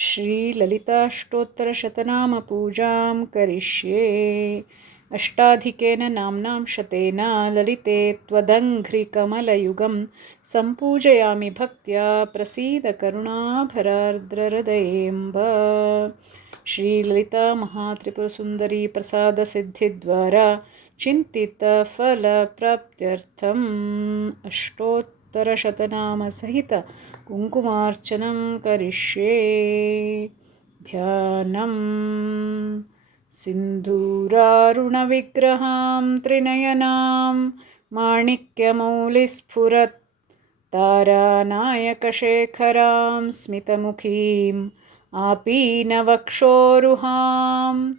श्रीललिताष्टोत्तरशतनामपूजां करिष्ये। अष्टाधिकेन नाम्नां शतेन ललिते त्वदङ्घ्रिकमलयुगं सम्पूजयामि भक्त्या प्रसीद करुणाभरार्द्रहृदयेऽम्ब। श्रीललिता महात्रिपुरसुन्दरी प्रसादसिद्धिद्वारा चिन्तितफलप्राप्त्यर्थम् अष्टोत्तरशतनामसहित कुङ्कुमार्चनं करिष्ये। ध्यानम् सिन्धूरारुणविग्रहां त्रिनयनां माणिक्यमौलिस्फुरत् तारानायकशेखरां स्मितमुखीम् आपीनवक्षोरुहां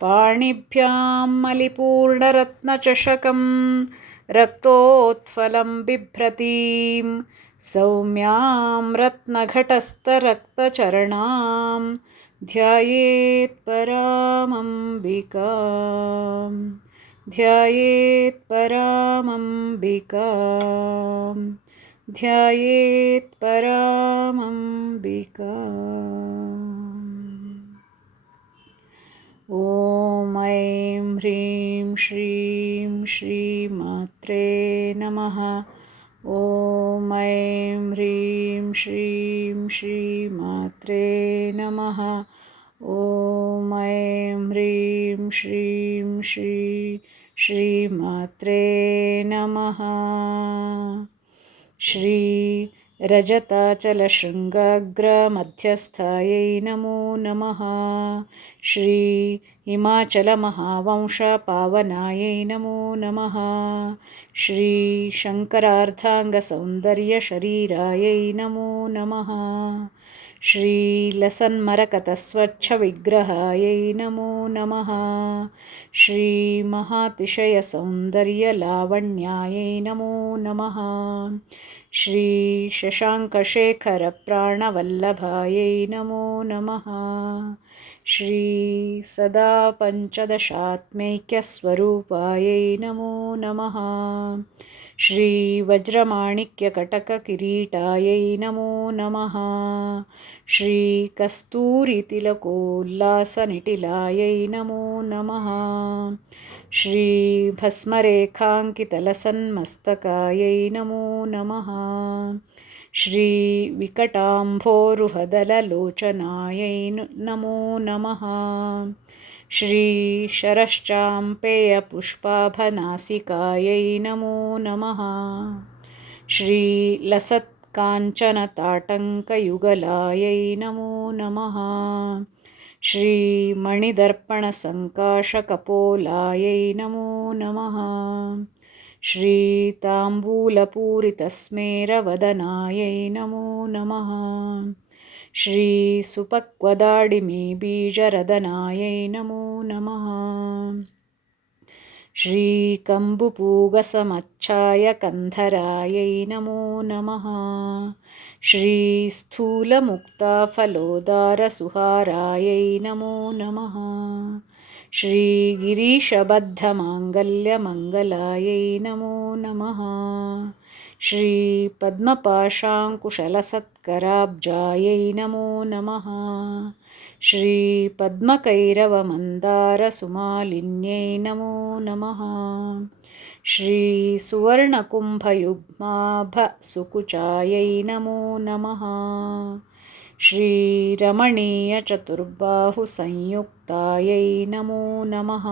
पाणिभ्यां मलिपूर्णरत्नचषकं रक्तोत्फलं बिभ्रतीं सौम्यां रत्नघटस्थरक्तचरणां ध्यायेत् परामम्बिकाम् ध्यायेत् परामम्बिकाम् ध्यायेत् परामम्बिकाम्। ॐ ऐं ह्रीं श्रीं श्रीमात्रे नमः। ॐ ऐं ह्रीं श्रीं श्रीमात्रे नमः। ॐ ऐं ह्रीं श्रीं श्रीमात्रे नमः। श्री रजताचलशृङ्गाग्रमध्यस्थायै नमो नमः। श्री हिमाचलमहावंशपावनायै नमो नमः। श्री शङ्करार्धाङ्गसौन्दर्यशरीरायै नमो नमः। श्री लसन्मरकतस्वच्छविग्रहायै नमो नमः। श्री महातिशयसौन्दर्यलावण्यायै नमो नमः। श्री शशाङ्कशेखरप्राणवल्लभायै नमो नमः। श्री सदा पञ्चदशात्मैक्यस्वरूपायै नमो नमः। श्री वज्रमाणिक्यकटककिरीटायै नमो नमः। श्री कस्तूरितिलकोल्लासनिटिलायै नमो नमः। श्री भस्मरेखाङ्कितलसन्मस्तकायै नमो नमः। श्री विकटाम्भोरुहदललोचनायै नमो नमः। श्री शरश्चाम्पेयपुष्पाभनासिकायै नमो नमः। श्री लसत्काञ्चनताटङ्कयुगलायै नमो नमः। श्री मणिदर्पणसङ्काशकपोलायै नमो नमः। श्री ताम्बूलपूरितस्मेरवदनायै नमो नमः। श्री सुपक्वदाडिमीबीजरदनायै नमो नमः। श्री कम्बुपूगसमच्छायकन्धरायै नमो नमः। श्री स्थूलमुक्ताफलोदारसुहारायै नमो नमः। श्री गिरीशबद्धमाङ्गल्यमङ्गलायै नमो नमः। श्री पद्मपाशाङ्कुशलसत्कराब्जायै नमो नमः। श्री पद्मकैरवमन्दारसुमालिन्यै नमो नमः। श्री सुवर्णकुम्भयुग्माभसुकुचायै नमो नमः। श्री रमणीयचतुर्बाहुसंयुक्तायै नमो नमः।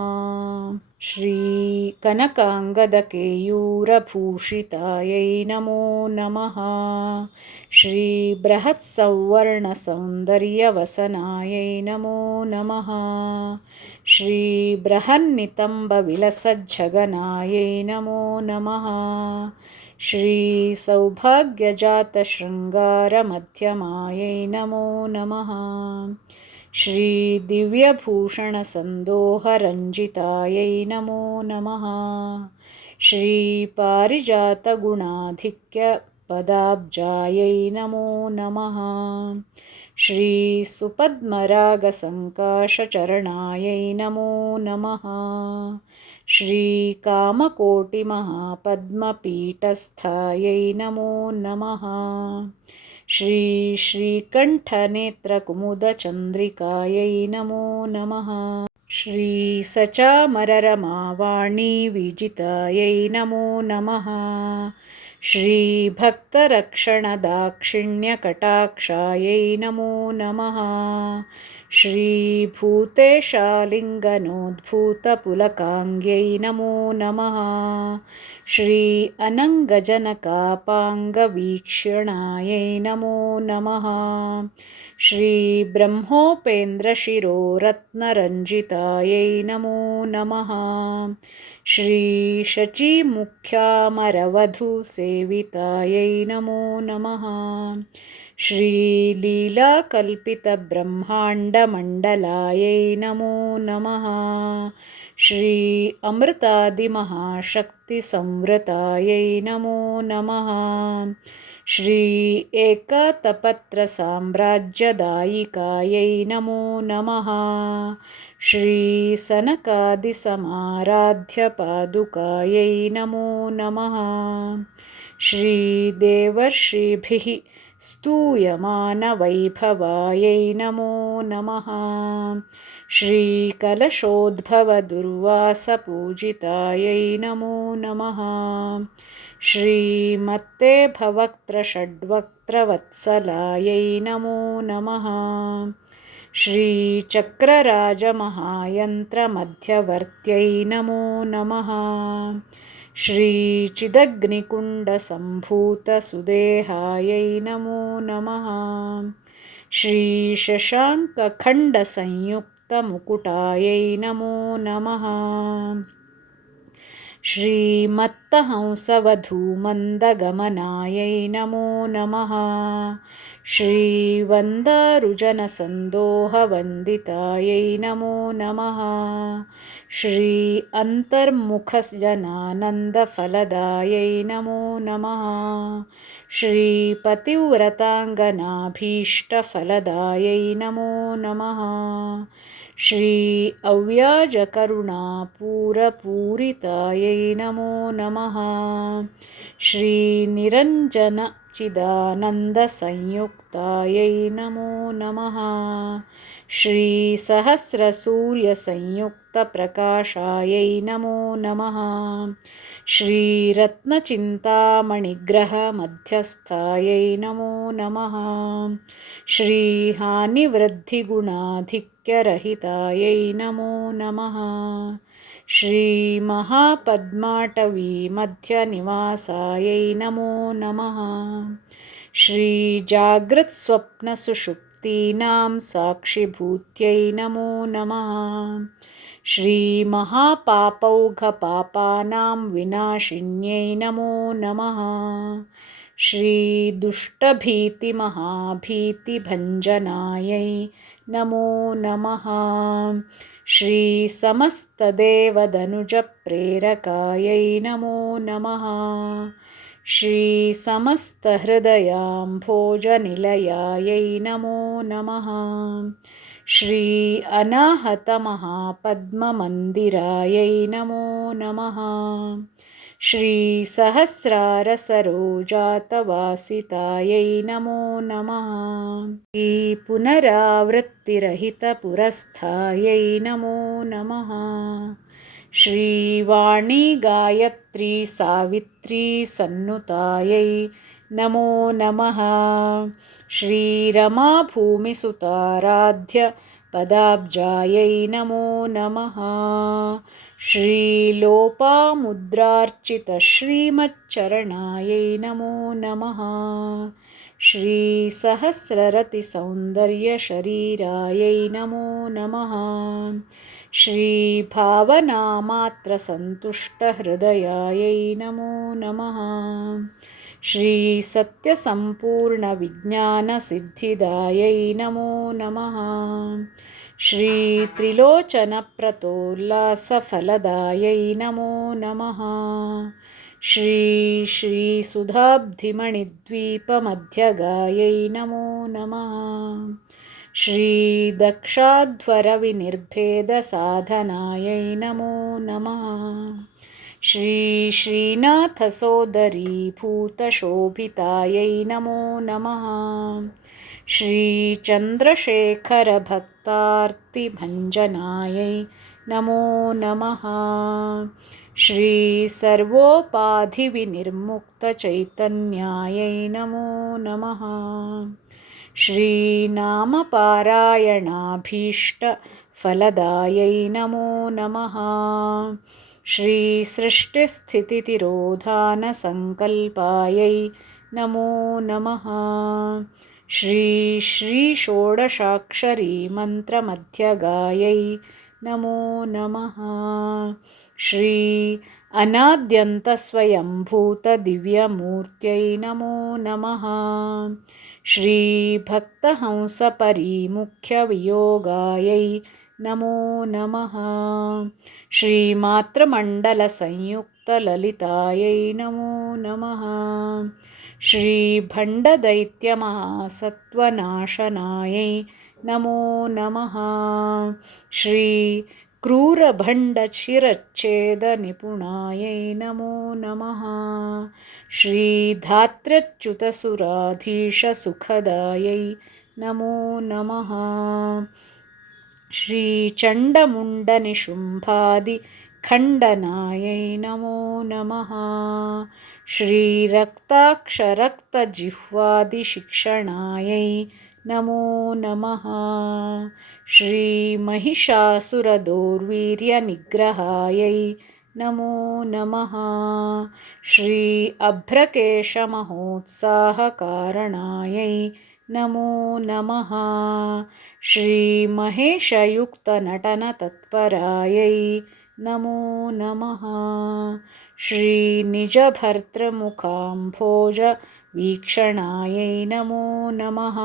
श्री कनकाङ्गदकेयूरभूषितायै नमो नमः। श्री बृहत्सौवर्णसौन्दर्यवसनायै नमो नमः। श्री बृहन्नितम्बविलसज्जगनायै नमो नमः। श्री सौभाग्यजातशृङ्गारमध्यमायै नमो नमः। श्री दिव्यभूषणसन्दोहरञ्जितायै नमो नमः। श्री पारिजातगुणाधिक्यपदाब्जायै नमो नमः। श्री सुपद्मरागसङ्काशचरणायै नमो नमः। श्री कामकोटिमहापद्मपीठस्थायै नमो नमः। श्री श्रीकण्ठनेत्रकुमुदचन्द्रिकायै नमो नमः। श्री सचामररमावाणी विजितायै नमो नमः। श्री भक्तरक्षणदाक्षिण्यकटाक्षायै नमो नमः। श्री भूतेशालिङ्गनोद्भूतपुलकाङ्ग्यै नमो नमः। श्री अनङ्गजनकापाङ्गवीक्षणायै नमो नमः। श्री ब्रह्मोपेन्द्रशिरोरत्नरञ्जितायै नमो नमः। श्री शचीमुख्यामरवधूसेवितायै नमो नमः। श्री लीलाकल्पितब्रह्माण्डमण्डलायै नमो नमः। श्री अमृतादिमहाशक्तिसंवृतायै नमो नमः। श्री एकतपत्रसाम्राज्यदायिकायै नमो नमः। श्री सनकादिसमाराध्यपादुकायै नमो नमः। श्री देवर्षिभिः स्तूयमानवैभवायै नमो नमः। श्री कलशोद्भवदुर्वासपूजितायै नमो नमः। श्री मत्तेभवक्त्रषड्वक्त्रवत्सलायै नमो नमः। श्री चक्रराजमहायन्त्रमध्यवर्त्यै नमो नमः। श्री चिदग्निकुण्डसम्भूतसुदेहायै नमो नमः। श्री शशाङ्कखण्डसंयुक्तमुकुटायै नमो नमः। श्री मत्तहंसवधूमन्दगमनायै नमो नमः। श्री वन्दारुजनसन्दोहवन्दितायै नमो नमः। श्री अन्तर्मुखजनानन्दफलदायै नमो नमः। श्री पतिव्रताङ्गनाभीष्टफलदायै नमो नमः। श्री अव्याजकरुणापूरपूरितायै नमो नमः। श्री निरञ्जनचिदानन्दसंयुक्तायै नमो नमः। श्री सहस्रसूर्यसंयुक्तप्रकाशायै नमो नमः। श्री रत्नचिन्तामणिग्रहमध्यस्थायै नमो नमः। श्री हानिवृद्धिगुणाधिक्यरहितायै नमो नमः। श्री महापद्माटवीमध्यनिवासायै नमो नमः। श्री जाग्रत्स्वप्नसुषुप्तीनां साक्षिभूत्यै नमो नमः। श्री महापापौघपापानां विनाशिन्यै नमो नमः। श्री दुष्टभीतिमहाभीतिभञ्जनायै नमो नमः। श्री समस्तदेवदनुजप्रेरकायै नमो नमः। श्री समस्तहृदयाम्भोजनिलयायै नमो नमः। श्री अनाहतमहापद्ममन्दिरायै नमो नमः। श्री सहस्रारसरोजातवासितायै नमो नमः। श्री पुनरावृत्तिरहितपुरस्थायै नमो नमः। श्री वाणीगायत्री सावित्री सन्नुतायै नमो नमः। श्री रमाभूमिसुताराध्य पदाब्जायै नमो नमः। श्री लोपामुद्रार्चितश्रीमच्चरणायै नमो नमः। श्री सहस्ररतिसौन्दर्यशरीरायै नमो नमः। श्री भावनामात्रसन्तुष्टहृदयायै नमो नमः। श्री सत्यसम्पूर्णविज्ञानसिद्धिदायै नमो नमः। श्री त्रिलोचनप्रतोल्लासफलदायै नमो नमः। श्री श्रीसुधाब्धिमणिद्वीपमध्यगायै नमो नमः। श्री दक्षाध्वरविनिर्भेदसाधनायै नमो नमः। ಶ್ರೀ ಶ್ರೀನಾಥಸೋದರಿ ಭೂತಶೋಭಿತಾಯೈ ನಮೋ ನಮಃ. ಶ್ರೀ ಚಂದ್ರಶೇಖರಭಕ್ತಾರ್ತಿಭಂಜನಾಯೈ ನಮೋ ನಮಃ. ಶ್ರೀ ಸರ್ವೋಪಾಧಿವಿನಿರ್ಮುಕ್ತಚೈತನ್ಯಾಯೈ ನಮೋ ನಮಃ. ಶ್ರೀ ನಾಮಪಾರಾಯಣಾಭೀಷ್ಟಫಲದಾಯೈ ನಮೋ ನಮಃ. ಶ್ರೀ ಸೃಷ್ಟಿಸ್ಥಿತಿತಿರೋಧಾನಸಂಕಲ್ಪಾಯೈ ನಮೋ ನಮಃ. ಶ್ರೀ ಶ್ರೀ ಷೋಡಶಾಕ್ಷರೀ ಮಂತ್ರಮಧ್ಯಗಾಯೈ ನಮೋ ನಮಃ. ಶ್ರೀ ಅನಾದ್ಯಂತಸ್ವಯಂಭೂತದಿವ್ಯಮೂರ್ತ್ಯೈ ನಮೋ ನಮಃ. ಶ್ರೀ ಭಕ್ತಹಂಸಪರಿಮುಖ್ಯವಿಯೋಗಾಯೈ ನಮೋ ನಮಃ. ಶ್ರೀ ಮಾತೃಮಂಡಲಸಂಯುಕ್ತಲಲಿತಾಯೈ ನಮೋ ನಮಃ. ಶ್ರೀ ಭಂಡದೈತ್ಯಮಹಾಸತ್ವನಾಶನಾಯೈ ನಮೋ ನಮಃ. ಶ್ರೀ ಕ್ರೂರಭಂಡಚಿರಚ್ಛೇದನಿಪುಣಾಯೈ ನಮೋ ನಮಃ. ಶ್ರೀ ಧಾತ್ರ್ಯಚ್ಯುತಸುರಾಧೀಶಸುಖದಾಯೈ ನಮೋ ನಮಃ. ಶ್ರೀ ಚಂಡಮುಂಡನಿಶುಂಭಾದಿಖಂಡನಾಯೈ ನಮೋ ನಮಃ. ಶ್ರೀ ರಕ್ತಾಕ್ಷರಕ್ತಜಿಹ್ವಾದಿಶಿಕ್ಷಣಾಯೈ ನಮೋ ನಮಃ. ಶ್ರೀ ಮಹಿಷಾಸುರದೌರ್ವೀರ್ಯನಿಗ್ರಹಾಯೈ ನಮೋ ನಮಃ. ಶ್ರೀ ಅಭ್ರಕೇಶಮಹೋತ್ಸಾಹಕಾರಣಾಯೈ ನಮೋ ನಮಃ. ಶ್ರೀ ಮಹೇಶಯುಕ್ತನಟನತತ್ಪರಾಯೈ ನಮೋ ನಮಃ. ಶ್ರೀ ನಿಜಭರ್ತೃಮುಖಾಂಭೋಜವೀಕ್ಷಣಾಯೈ ನಮೋ ನಮಃ.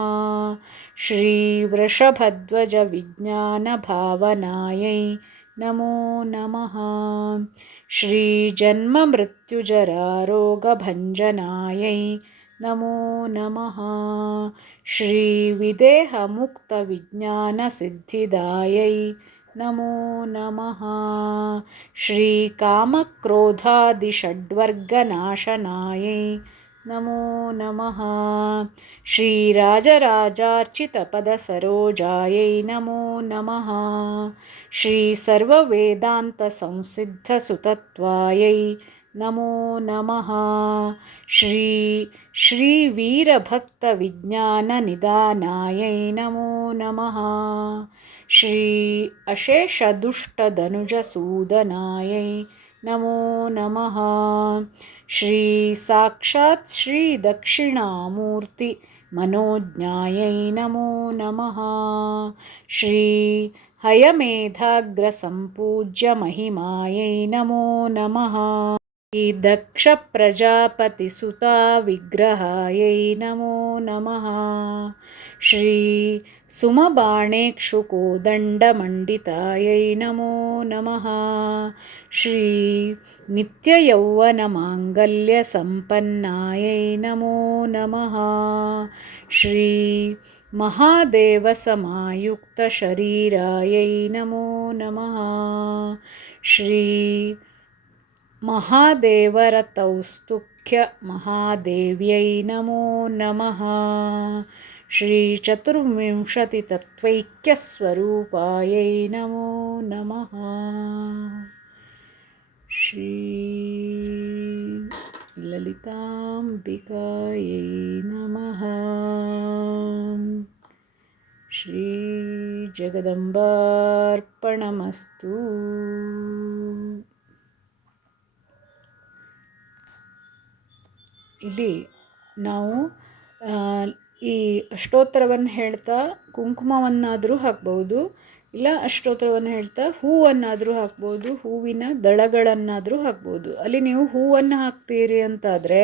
ಶ್ರೀ ವೃಷಭಧ್ವಜವಿಜ್ಞಾನಭಾವನಾಯೈ ನಮೋ ನಮಃ. ಶ್ರೀ ಜನ್ಮಮೃತ್ಯುಜರಾರೋಗಭಂಜನಾಯೈ ನಮೋ ನಮಃ. ಶ್ರೀ ವಿದೇಹಮುಕ್ತವಿಜ್ಞಾನಸಿದ್ಧಿದಾಯೈ ನಮೋ ನಮಃ. ಶ್ರೀ ಕಾಮಕ್ರೋಧಾದಿಷಡ್ವರ್ಗನಾಶನಾಯೈ ನಮೋ ನಮಃ. ಶ್ರೀ ರಾಜರಾಜಾರ್ಚಿತಪದಸರೋಜಾಯೈ ನಮೋ ನಮಃ. ಶ್ರೀ ಸರ್ವವೇದಾಂತಸಂಸಿದ್ಧಸುತತ್ವಾಯೈ ನಮೋ ನಮಃ. ಶ್ರೀ ಶ್ರೀ ವೀರಭಕ್ತವಿಜ್ಞಾನನಿಧಾನಾಯೈ ನಮೋ ನಮಃ. ಶ್ರೀ ಅಶೇಷದುಷ್ಟಧನುಜಸೂದನಾಯೈ ನಮೋ ನಮಃ. ಶ್ರೀ ಸಾಕ್ಷಾತ್ ಶ್ರೀ ದಕ್ಷಿಣಾಮೂರ್ತಿ ಮನೋಜ್ಞಾಯೈ ನಮೋ ನಮಃ. ಶ್ರೀ ಹಯಮೇಧಾಗ್ರಸಂಪೂಜ್ಯ ಮಹಿಮಾಯೈ ನಮೋ ನಮಃ. ಶ್ರೀ ದಕ್ಷ ಪ್ರಜಾಪತಿಸುತಾ ವಿಗ್ರಹಾಯೈ ನಮೋ ನಮಃ. ಶ್ರೀ ಸುಮಬಾಣೇಕ್ಷುಕೋದಂಡಮಂಡಿತಾಯೈ ನಮೋ ನಮಃ. ಶ್ರೀ ನಿತ್ಯಯೌವನಮಾಂಗಲ್ಯಸಂಪನ್ನಾಯೈ ನಮೋ ನಮಃ. ಶ್ರೀ ಮಹಾದೇವಸಮಾಯುಕ್ತಶರೀರಾಯೈ ನಮೋ ನಮಃ. ಶ್ರೀ ಮಹಾದೇವರತೌಸ್ತುಖ್ಯ ಮಹಾದೇವ್ಯೈ ನಮೋ ನಮಃ. ಶ್ರೀ ಚತುರ್ವಿಂಶತಿತತ್ವೈಕ್ಯಸ್ವರೂಪಾಯೈ ನಮೋ ನಮಃ. ಶ್ರೀ ಲಲಿತಾಂಬಿಕಾಯೈ ನಮಃ. ಶ್ರೀ ಜಗದಂಬಾರ್ಪಣಮಸ್ತು. ಇಲ್ಲಿ ನಾವು ಈ ಅಷ್ಟೋತ್ತರವನ್ನು ಹೇಳ್ತಾ ಕುಂಕುಮವನ್ನಾದರೂ ಹಾಕ್ಬೋದು, ಇಲ್ಲ ಅಷ್ಟೋತ್ತರವನ್ನು ಹೇಳ್ತಾ ಹೂವನ್ನಾದರೂ ಹಾಕ್ಬೋದು, ಹೂವಿನ ದಳಗಳನ್ನಾದರೂ ಹಾಕ್ಬೋದು. ಅಲ್ಲಿ ನೀವು ಹೂವನ್ನು ಹಾಕ್ತೀರಿ ಅಂತಾದರೆ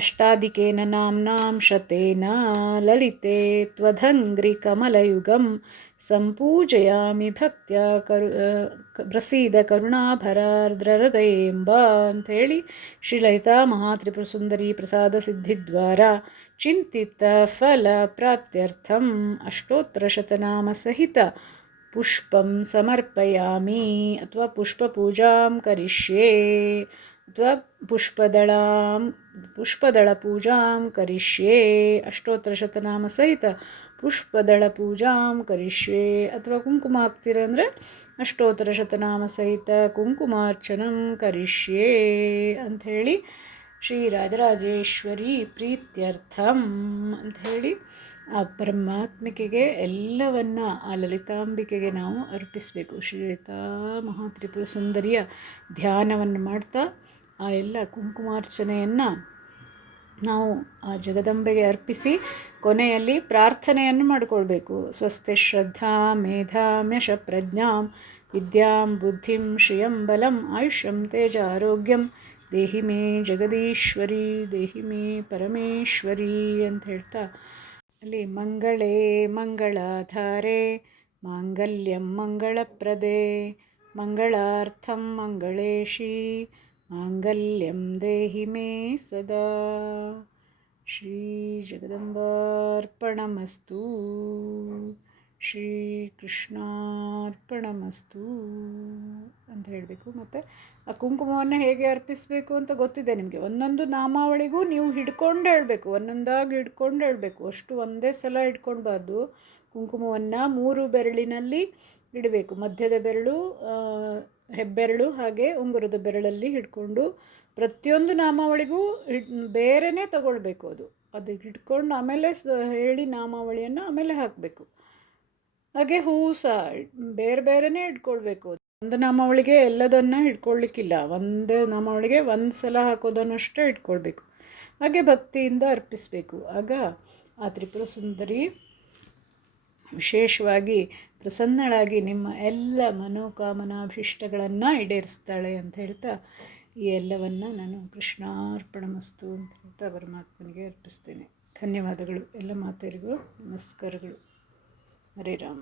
ಅಷ್ಟಾದಿಕೇನ ನಾಮ್ನಾಂ ಶತೇನ ಲಲಿತೆ ತ್ವಧಂಗ್ರಿ ಕಮಲಯುಗಂ ಸಂಪೂಜಯಾಮಿ ಭಕ್ತ್ಯ ಪ್ರಸೀದ ಕರುಣಾಭರಾರ್ದ್ರಹೃದಯೇಂಬ ಅಂಥೇಳಿ ಶ್ರೀ ಲಲಿತಾ ಮಹಾತ್ರಿಪುರ ಸುಂದರಿ ಪ್ರಸಾದ ಸಿದ್ಧಿದ್ವಾರ ಚಿಂತಿತ ಫಲ ಪ್ರಾಪ್ತ್ಯರ್ಥಂ ಅಷ್ಟೋತ್ತರ ಶತನಾಮ ಸಹಿತ ಪುಷ್ಪಂ ಸಮರ್ಪಯಾಮಿ ಅಥವಾ ಪುಷ್ಪಪೂಜಾಂ ಕರಿಷ್ಯೆ ಅಥವಾ ಪುಷ್ಪದಳ ಪೂಜಾಂ ಕರಿಷ್ಯೆ ಅಷ್ಟೋತ್ತರ ಶತನಾಮ ಸಹಿತ ಪುಷ್ಪದಳ ಪೂಜಾಂ ಕರಿಷ್ಯೆ ಅಥವಾ ಕುಂಕುಮ ಹಾಕ್ತೀರ ಅಂದರೆ ಅಷ್ಟೋತ್ತರ ಶತನಾಮ ಸಹಿತ ಕುಂಕುಮಾರ್ಚನಂ ಕರಿಷ್ಯೆ ಅಂಥೇಳಿ ಶ್ರೀ ರಾಜರಾಜೇಶ್ವರಿ ಪ್ರೀತ್ಯರ್ಥಂ ಅಂಥೇಳಿ ಆ ಪರಮಾತ್ಮಿಕೆಗೆ ಎಲ್ಲವನ್ನ ಆ ಲಲಿತಾಂಬಿಕೆಗೆ ನಾವು ಅರ್ಪಿಸಬೇಕು. ಶ್ರೀಲಲಿತಾ ಮಹಾತ್ರಿಪುರ ಸುಂದರಿಯ ಧ್ಯಾನವನ್ನು ಮಾಡ್ತಾ ಆ ಎಲ್ಲ ಕುಂಕುಮಾರ್ಚನೆಯನ್ನು ನಾವು ಆ ಜಗದಂಬೆಗೆ ಅರ್ಪಿಸಿ ಕೊನೆಯಲ್ಲಿ ಪ್ರಾರ್ಥನೆಯನ್ನು ಮಾಡಿಕೊಳ್ಬೇಕು. ಸ್ವಸ್ತಿ ಶ್ರದ್ಧಾ ಮೇಧಾಮ್ಯಶ ಪ್ರಜ್ಞಾಂ ವಿದ್ಯಾಂ ಬುದ್ಧಿಂ ಶ್ರಿಯಂ ಬಲಂ ಆಯುಷ್ಯಂ ತೇಜ ಆರೋಗ್ಯಂ ದೇಹಿ ಮೇ ಜಗದೀಶ್ವರಿ ದೇಹಿ ಮೇ ಪರಮೇಶ್ವರಿ ಅಂತ ಹೇಳ್ತಾ ಅಲ್ಲಿ ಮಂಗಳೇ ಮಂಗಳಾಧಾರೆ ಮಾಂಗಲ್ಯಂ ಮಂಗಳಪ್ರದೇ ಮಂಗಳಾರ್ಥಂ ಮಂಗಳೇಶಿ ಮಾಂಗಲ್ಯಂ ದೇಹಿ ಮೇ ಸದಾ. ಶ್ರೀ ಜಗದಂಬಾರ್ಪಣಮಸ್ತು. ಶ್ರೀ ಕೃಷ್ಣಾರ್ಪಣಮಸ್ತು ಅಂತ ಹೇಳಬೇಕು. ಮತ್ತು ಆ ಕುಂಕುಮವನ್ನು ಹೇಗೆ ಅರ್ಪಿಸಬೇಕು ಅಂತ ಗೊತ್ತಿದೆ ನಿಮಗೆ. ಒಂದೊಂದು ನಾಮಾವಳಿಗೂ ನೀವು ಹಿಡ್ಕೊಂಡು ಹೇಳಬೇಕು, ಒಂದೊಂದಾಗಿ ಹಿಡ್ಕೊಂಡು ಹೇಳಬೇಕು. ಅಷ್ಟು ಒಂದೇ ಸಲ ಹಿಡ್ಕೊಳ್ಬಾರ್ದು. ಕುಂಕುಮವನ್ನು 3 ಬೆರಳಿನಲ್ಲಿ ಇಡಬೇಕು. ಮಧ್ಯದ ಬೆರಳು, ಹೆಬ್ಬೆರಳು ಹಾಗೆ ಉಂಗುರದ ಬೆರಳಲ್ಲಿ ಹಿಡ್ಕೊಂಡು ಪ್ರತಿಯೊಂದು ನಾಮಾವಳಿಗೂ ಬೇರೆಯೇ ತಗೊಳ್ಬೇಕು. ಅದು ಹಿಡ್ಕೊಂಡು ಆಮೇಲೆ ಹೇಳಿ ನಾಮಾವಳಿಯನ್ನು ಆಮೇಲೆ ಹಾಕಬೇಕು. ಹಾಗೆ ಹೂವು ಸಹ ಬೇರೆ ಬೇರೆಯೇ ಇಟ್ಕೊಳ್ಬೇಕು. ಒಂದು ನಾಮಾವಳಿಗೆ ಎಲ್ಲದನ್ನು ಹಿಡ್ಕೊಳ್ಳಿಕ್ಕಿಲ್ಲ. ಒಂದೇ ನಾಮಾವಳಿಗೆ ಒಂದು ಸಲ ಹಾಕೋದನ್ನಷ್ಟೇ ಇಟ್ಕೊಳ್ಬೇಕು. ಹಾಗೆ ಭಕ್ತಿಯಿಂದ ಅರ್ಪಿಸಬೇಕು. ಆಗ ಆ ತ್ರಿಪುರ ಸುಂದರಿ ವಿಶೇಷವಾಗಿ ಪ್ರಸನ್ನಳಾಗಿ ನಿಮ್ಮ ಎಲ್ಲ ಮನೋಕಾಮನಾಭೀಷ್ಟಗಳನ್ನು ಈಡೇರಿಸ್ತಾಳೆ ಅಂತ ಹೇಳ್ತಾ ಈ ಎಲ್ಲವನ್ನು ನಾನು ಕೃಷ್ಣಾರ್ಪಣಮಸ್ತು ಅಂತ ಹೇಳ್ತಾ ಪರಮಾತ್ಮನಿಗೆ ಅರ್ಪಿಸ್ತೇನೆ. ಧನ್ಯವಾದಗಳು. ಎಲ್ಲ ಮಾತೆಯರಿಗೂ ನಮಸ್ಕಾರಗಳು. ಹರೇ ರಾಮ.